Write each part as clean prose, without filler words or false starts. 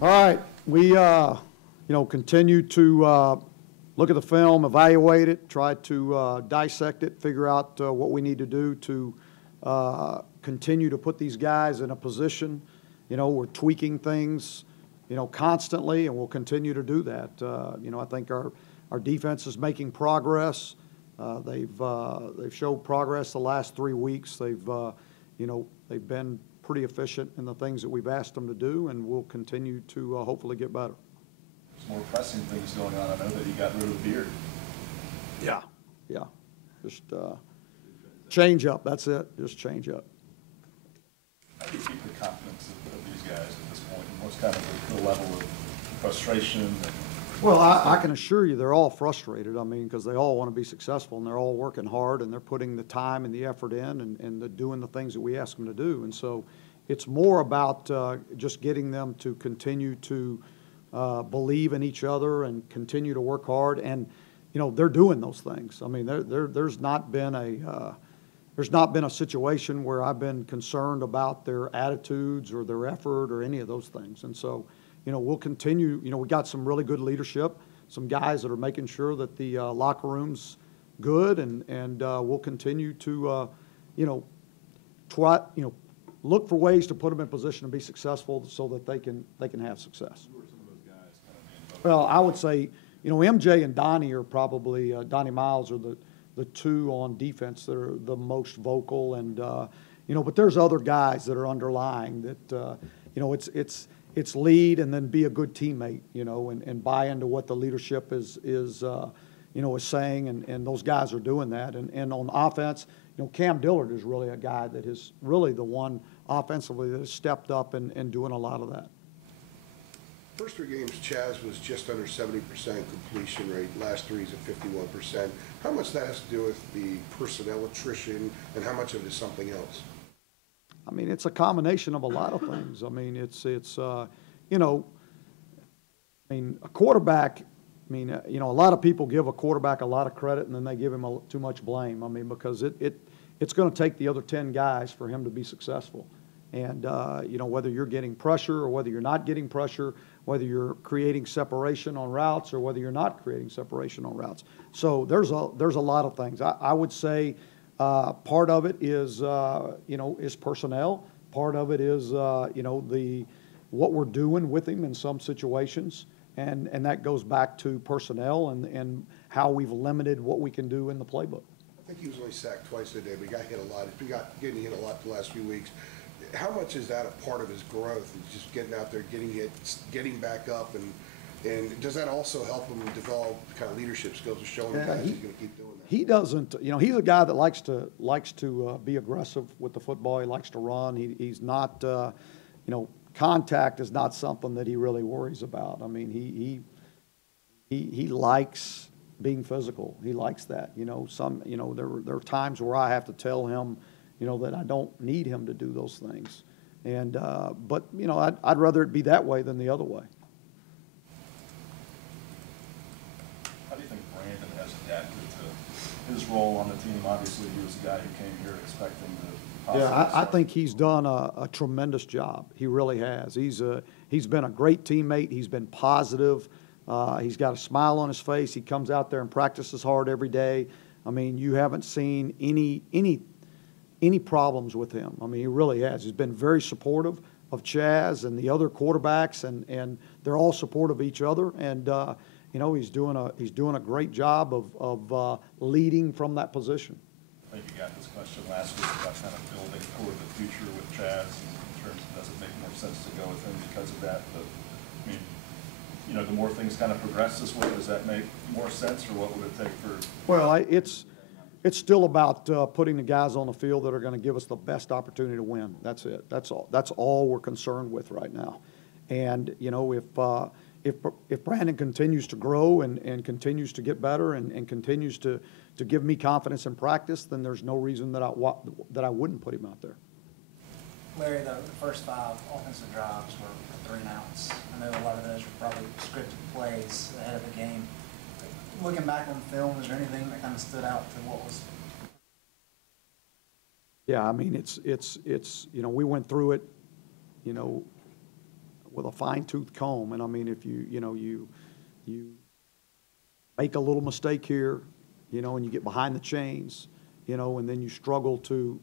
All right, we continue to look at the film, evaluate it, try to dissect it, figure out what we need to do to continue to put these guys in a position. We're tweaking things, constantly, and we'll continue to do that. I think our defense is making progress. They've showed progress the last 3 weeks. They've been pretty efficient in the things that we've asked them to do, and we'll continue to hopefully get better. There's more pressing things going on. I know that you got rid of the beard. Yeah. Just change up. That's it. Just change up. How do you keep the confidence of these guys at this point? And what's kind of the level of frustration? Well, I can assure you they're all frustrated. I mean, because they all want to be successful, and they're all working hard, and they're putting the time and the effort in, and they're doing the things that we ask them to do. And so it's more about just getting them to continue to believe in each other and continue to work hard. And, they're doing those things. I mean, there's not been a situation where I've been concerned about their attitudes or their effort or any of those things. And so, we'll continue. We got some really good leadership, some guys that are making sure that the locker room's good, and we'll continue to, try, look for ways to put them in position to be successful so that they can have success. Who are some of those guys kind of being Well, I would say, MJ and Donnie are probably, Donnie Miles are the two on defense that are the most vocal, and, but there's other guys that are underlying that, it's lead and then be a good teammate, and buy into what the leadership is saying, and those guys are doing that. And on offense, Cam Dillard is really a guy that is really the one offensively that has stepped up and doing a lot of that. First 3 games, Chaz was just under 70% completion rate. Last 3 is at 51%. How much that has to do with the personnel attrition, and how much of it is something else? I mean, it's a combination of a lot of things. I mean, a quarterback. I mean, a lot of people give a quarterback a lot of credit, and then they give him too much blame. I mean, because it's going to take the other 10 guys for him to be successful. And, whether you're getting pressure or whether you're not getting pressure, whether you're creating separation on routes or whether you're not creating separation on routes. So there's a lot of things. I would say part of it is, is personnel. Part of it is, what we're doing with him in some situations. And that goes back to personnel and how we've limited what we can do in the playbook. I think he was only sacked twice a day, but he got hit a lot. He got getting hit a lot the last few weeks. How much is that a part of his growth? Just getting out there, getting hit, getting back up, and does that also help him develop kind of leadership skills of showing the guys he's going to keep doing that? He doesn't. He's a guy that likes to be aggressive with the football. He likes to run. He's not. Contact is not something that he really worries about. I mean, he likes being physical. He likes that. There are times where I have to tell him, that I don't need him to do those things. And but I'd rather it be that way than the other way. How do you think Brandon has adapted to his role on the team? Obviously, he was a guy who came here expecting to. Yeah, I think he's done a tremendous job. He really has. He's been a great teammate. He's been positive. He's got a smile on his face. He comes out there and practices hard every day. I mean, you haven't seen any problems with him. I mean, he really has. He's been very supportive of Chaz and the other quarterbacks, and they're all supportive of each other. And he's doing a great job of leading from that position. I think you got this question last week about kind of building toward the future with Chaz in terms of does it make more sense to go with him because of that. But I mean, the more things kind of progress this way, does that make more sense, or what would it take for? Well, it's still about putting the guys on the field that are going to give us the best opportunity to win. That's it. That's all. That's all we're concerned with right now. And if Brandon continues to grow and continues to get better and continues to give me confidence in practice, then there's no reason that I wouldn't put him out there. Larry, the first 5 offensive drives were 3 and outs. I know a lot of those were probably scripted plays ahead of the game. Looking back on film, is there anything that kind of stood out to what was? Yeah, I mean, it's we went through it, with a fine-tooth comb. And I mean, if you make a little mistake here, and you get behind the chains, and then you struggle to,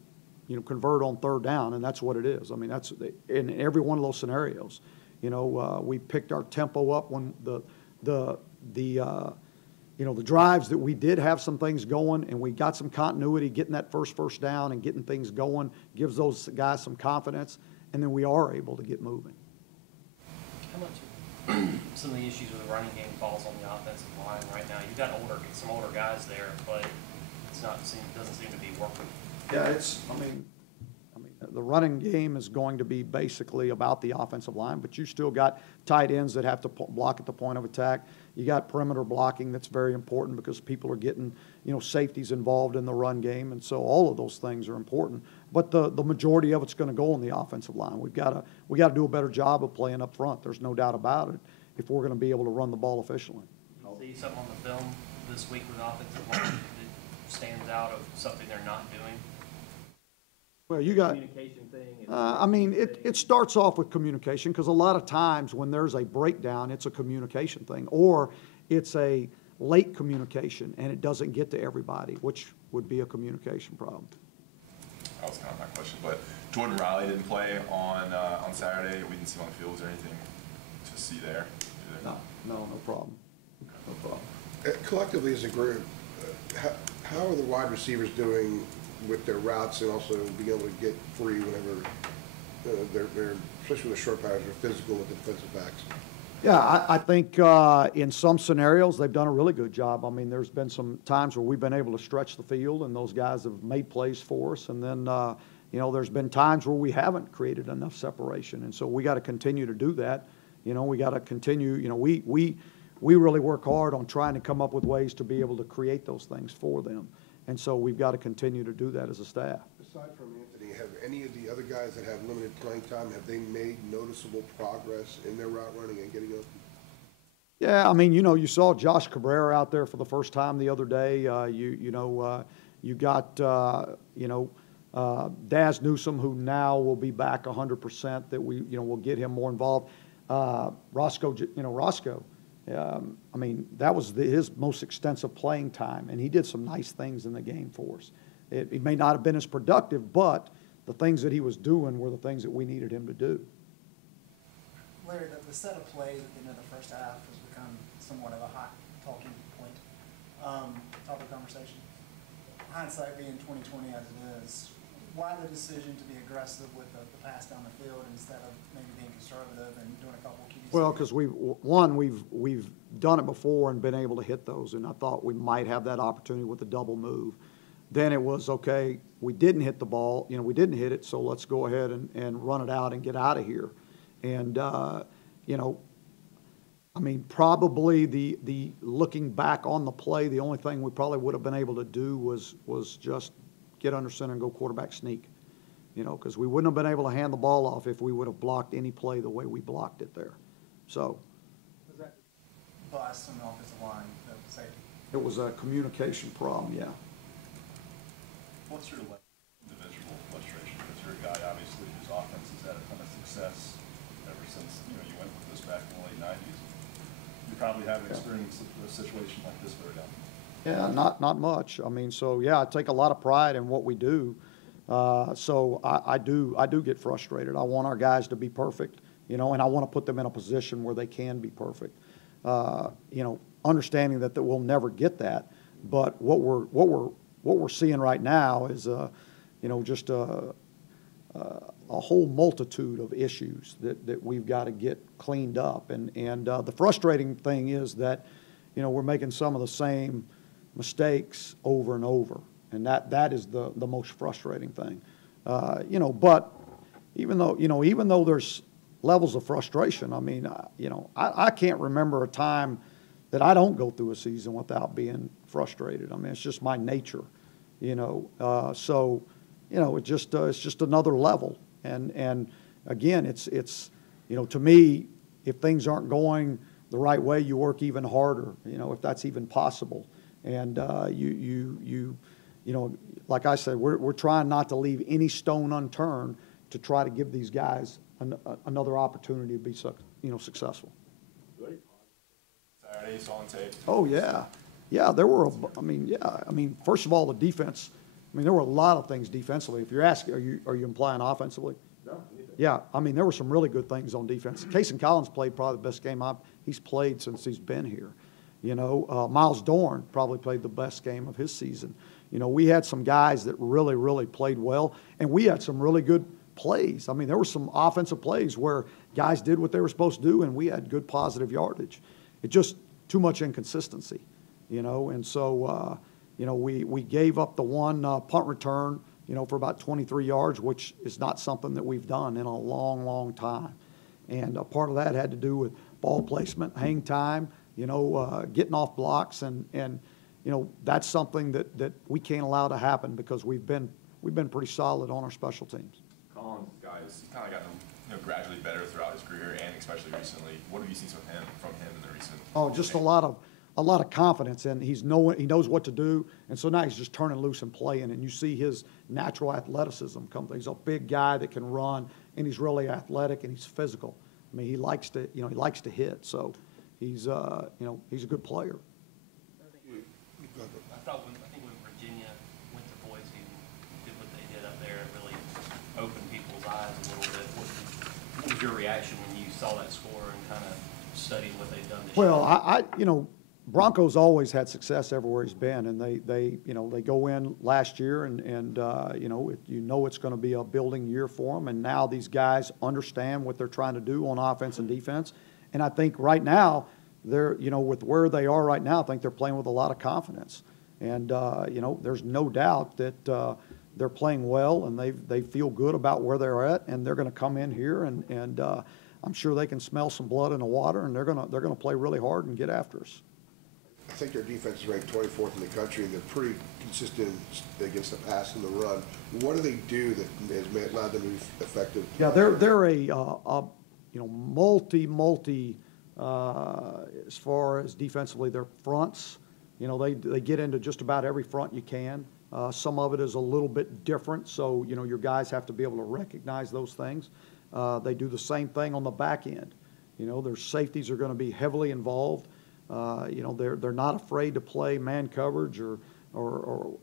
convert on third down, and that's what it is. I mean, that's in every one of those scenarios. We picked our tempo up when the drives that we did have some things going, and we got some continuity, getting that first down and getting things going gives those guys some confidence, and then we are able to get moving. How much some of the issues with the running game falls on the offensive line right now? You've got some older guys there, but doesn't seem to be working. Yeah, I mean, the running game is going to be basically about the offensive line, but you still got tight ends that have to block at the point of attack. You got perimeter blocking that's very important because people are getting, safeties involved in the run game, and so all of those things are important. But the majority of it's going to go on the offensive line. We got to do a better job of playing up front. There's no doubt about it if we're going to be able to run the ball efficiently. You see something on the film this week with the offensive line that stands out of something they're not doing? Well, you got Communication thing. I mean, it starts off with communication because a lot of times when there's a breakdown, it's a communication thing, or it's a late communication and it doesn't get to everybody, which would be a communication problem. That was kind of my question, but Jordan Riley didn't play on Saturday. We didn't see him on the field. Is there anything to see there? No problem. No problem. Collectively as a group, how are the wide receivers doing with their routes and also being able to get free whenever they're especially with the short passers, are physical with the defensive backs? Yeah, I think in some scenarios they've done a really good job. I mean, there's been some times where we've been able to stretch the field and those guys have made plays for us. And then, there's been times where we haven't created enough separation. And so we got to continue to do that. We got to continue, we really work hard on trying to come up with ways to be able to create those things for them. And so we've got to continue to do that as a staff. Aside from Anthony, have any of the other guys that have limited playing time, have they made noticeable progress in their route running and getting open? Yeah, I mean, you saw Josh Cabrera out there for the first time the other day. You got, Daz Newsome, who now will be back 100%, that we'll get him more involved. Roscoe. I mean, that was his most extensive playing time, and he did some nice things in the game for us. It may not have been as productive, but the things that he was doing were the things that we needed him to do. Larry, the set of plays at the end of the first half has become somewhat of a hot talking point, topic of conversation. Hindsight being 2020 as it is, why the decision to be aggressive with the pass down the field instead of maybe being conservative and doing a couple of QBs? Well, because we've done it before and been able to hit those, and I thought we might have that opportunity with the double move. Then it was, okay, we didn't hit the ball, we didn't hit it, so let's go ahead and run it out and get out of here. And, I mean, probably the looking back on the play, the only thing we probably would have been able to do was just get under center and go quarterback sneak, because we wouldn't have been able to hand the ball off if we would have blocked any play the way we blocked it there. So. Was that bust on the offensive line, the safety? It was a communication problem, yeah. What's your individual frustration? Because you're a guy, obviously, whose offense has had a ton of success ever since, you went with this back in the late 90s. You probably haven't experienced a situation like this very often. Yeah, not much. I mean, so yeah, I take a lot of pride in what we do. So I do get frustrated. I want our guys to be perfect, and I want to put them in a position where they can be perfect. Understanding that we'll never get that, but what we're seeing right now is just a whole multitude of issues that we've got to get cleaned up. And the frustrating thing is that we're making some of the same mistakes over and over, and that is the most frustrating thing. But even though there's levels of frustration, I mean, I can't remember a time that I don't go through a season without being frustrated. I mean, it's just my nature, so it's just another level. And again, it's to me, if things aren't going the right way, you work even harder, if that's even possible. And like I said, we're trying not to leave any stone unturned to try to give these guys another opportunity to be successful. Saturday, saw on tape. Oh, yeah. Yeah, there were, first of all, the defense, there were a lot of things defensively. If you're asking, are you implying offensively? No. Yeah, there were some really good things on defense. Casey Collins played probably the best game he's played since he's been here. Miles Dorn probably played the best game of his season. We had some guys that really, really played well, and we had some really good plays. There were some offensive plays where guys did what they were supposed to do, and we had good positive yardage. It just too much inconsistency, and so, we gave up the one punt return, for about 23 yards, which is not something that we've done in a long, long time. And part of that had to do with ball placement, hang time, getting off blocks, and that's something that we can't allow to happen because we've been pretty solid on our special teams. Collins, guys, he's kind of gotten gradually better throughout his career and especially recently. What have you seen from him in the recent? Oh, just a lot of confidence, and he knows what to do, and so now he's just turning loose and playing, and you see his natural athleticism come. He's a big guy that can run, and he's really athletic and he's physical. He likes to hit, so he's a good player. I think when Virginia went to Boise and did what they did up there, it really opened people's eyes a little bit. What was your reaction when you saw that score and kind of studied what they've done this year? Well, Broncos always had success everywhere he's been, and they go in last year, and it's going to be a building year for them, and now these guys understand what they're trying to do on offense and defense, and I think right now they're with where they are right now, I think they're playing with a lot of confidence, and there's no doubt that they're playing well, and they feel good about where they're at, and they're going to come in here, and I'm sure they can smell some blood in the water, and they're going to play really hard and get after us. I think their defense is ranked 24th in the country, and they're pretty consistent against the pass and the run. What do they do that has allowed them to be effective? Yeah, they're a multi as far as defensively. Their fronts, they get into just about every front you can. Some of it is a little bit different, so your guys have to be able to recognize those things. They do the same thing on the back end. Their safeties are going to be heavily involved. They're not afraid to play man coverage or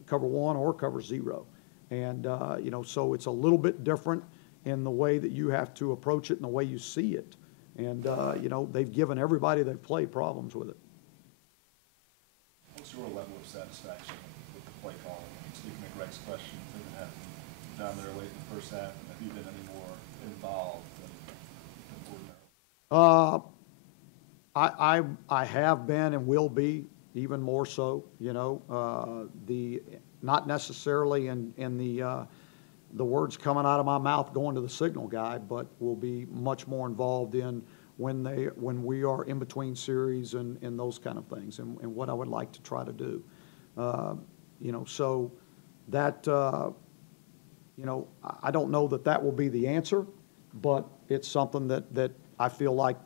cover one or cover zero. And, so it's a little bit different in the way that you have to approach it and the way you see it. And, they've given everybody they've played problems with it. What's your level of satisfaction with the play calling? Speaking of Greg's question, down there late in the first half, have you been any more involved than ordinary? I have been and will be even more so, not necessarily in the words coming out of my mouth going to the signal guy, but will be much more involved in when we are in between series and those kind of things, and what I would like to try to do. So that, I don't know that will be the answer, but it's something that I feel like,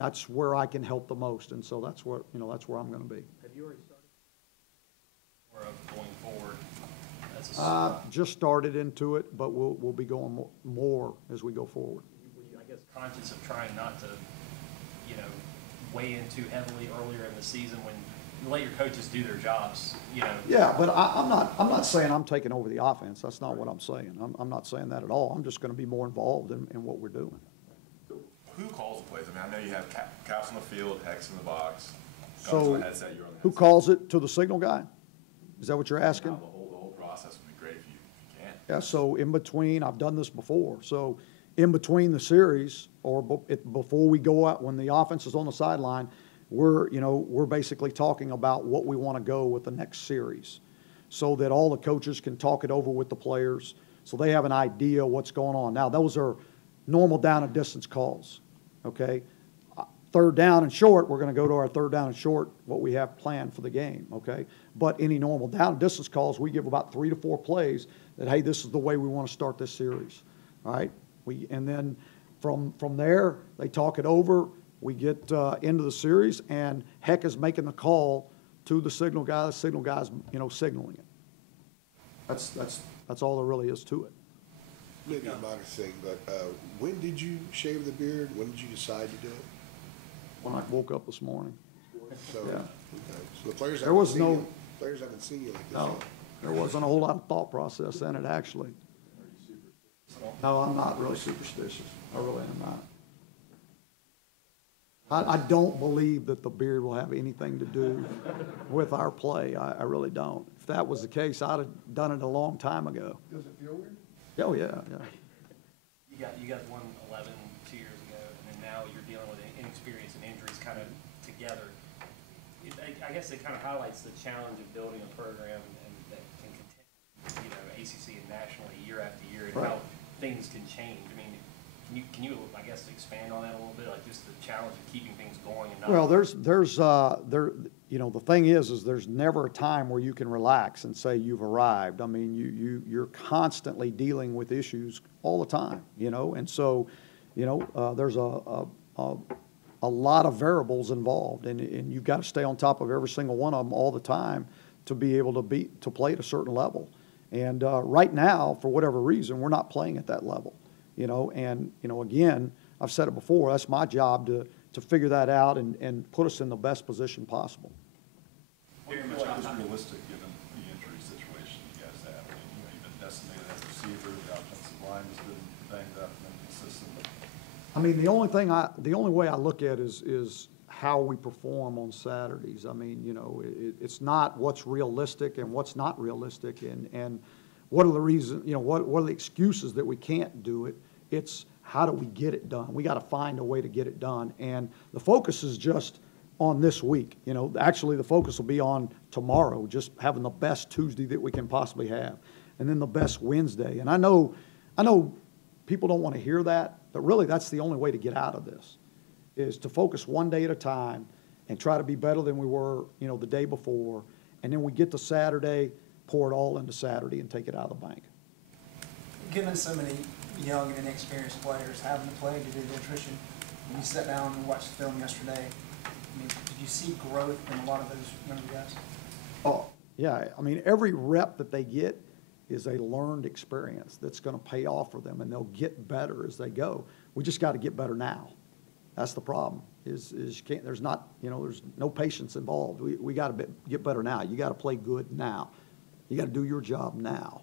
that's where I can help the most, and so that's where I'm going to be. Have you already started? Or going forward as Just started into it, but we'll be going more as we go forward. were you, I guess, conscious of trying not to, weigh in too heavily earlier in the season when you let your coaches do their jobs, Yeah, but I'm not saying I'm taking over the offense. That's not what I'm saying. I'm not saying that at all. I'm just going to be more involved in what we're doing. Who calls the plays? I know you have Caps on the field, Hex in the box. So, on the headset, you're on the who headset. calls it to the signal guy? Is that what you're asking? The whole process would be great if you can. Yeah, so in between, I've done this before, so in between the series, or before we go out, when the offense is on the sideline, we're basically talking about what we want to go with the next series, so that all the coaches can talk it over with the players, so they have an idea what's going on. Now, those are normal down and distance calls, okay? Third down and short, we're going to go to our third down and short, what we have planned for the game, okay? But any normal down and distance calls, we give about 3 to 4 plays that, hey, this is the way we want to start this series, all right? And then from there, they talk it over. We get into the series, and Heck is making the call to the signal guy. The signal guy's, signaling it. That's all there really is to it. maybe a minor thing, but when did you shave the beard? When did you decide to do it? When I woke up this morning. So, Yeah. okay. So the players There haven't was seen no- you. Players haven't seen you like this. No, yet. there wasn't a whole lot of thought process in it, actually. No, I'm not really superstitious. I really am not. I don't believe that the beard will have anything to do with our play. I really don't. If that was the case, I'd have done it a long time ago. Does it feel weird? Oh, yeah, yeah. You guys won 11 2 years ago, and then now you're dealing with inexperience and injuries kind of together. I guess it kind of highlights the challenge of building a program and that can continue, ACC and nationally year after year, and Right. how things can change. I mean, can you, I guess, expand on that a little bit, like just the challenge of keeping things going and not? Well, the thing is there's never a time where you can relax and say you've arrived. I mean, you're constantly dealing with issues all the time, and so, there's a lot of variables involved, and you've got to stay on top of every single one of them all the time to be able to play at a certain level. And right now, for whatever reason, we're not playing at that level, and again, I've said it before, that's my job to figure that out and put us in the best position possible. What do you feel like is realistic given the injury situation you guys have? I mean, you've been decimated as a receiver, the offensive line has been banged up and inconsistent. I mean, the only way I look at is how we perform on Saturdays. I mean, it's not what's realistic and what's not realistic, and what are the reasons, what are the excuses that we can't do it. It's how do we get it done? We got to find a way to get it done, and the focus is just on this week. Actually, the focus will be on tomorrow, just having the best Tuesday that we can possibly have, and then the best Wednesday. And I know people don't want to hear that, but really that's the only way to get out of this, is to focus one day at a time and try to be better than we were, the day before. And then we get to Saturday, pour it all into Saturday and take it out of the bank. Given so many young and inexperienced players having to play due to the attrition, when you sat down and watched the film yesterday, did you see growth in a lot of those younger guys? Oh, yeah. I mean, every rep that they get is a learned experience that's going to pay off for them, and they'll get better as they go. We just got to get better now. That's the problem. Is you can't. There's not. There's no patience involved. We got to get better now. You got to play good now. You got to do your job now.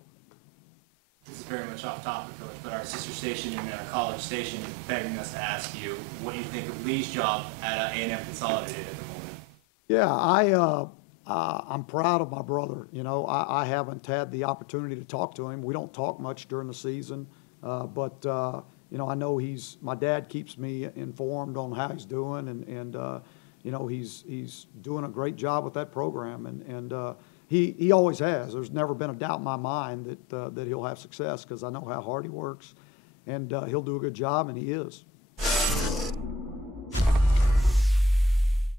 This is very much off topic, Coach, but our sister station in College Station is begging us to ask you what you think of Lee's job at A&M Consolidated at the moment. Yeah, I'm proud of my brother. I haven't had the opportunity to talk to him. We don't talk much during the season, but I know my dad keeps me informed on how he's doing, and he's doing a great job with that program, and he always has. There's never been a doubt in my mind that he'll have success, because I know how hard he works, and he'll do a good job, and he is.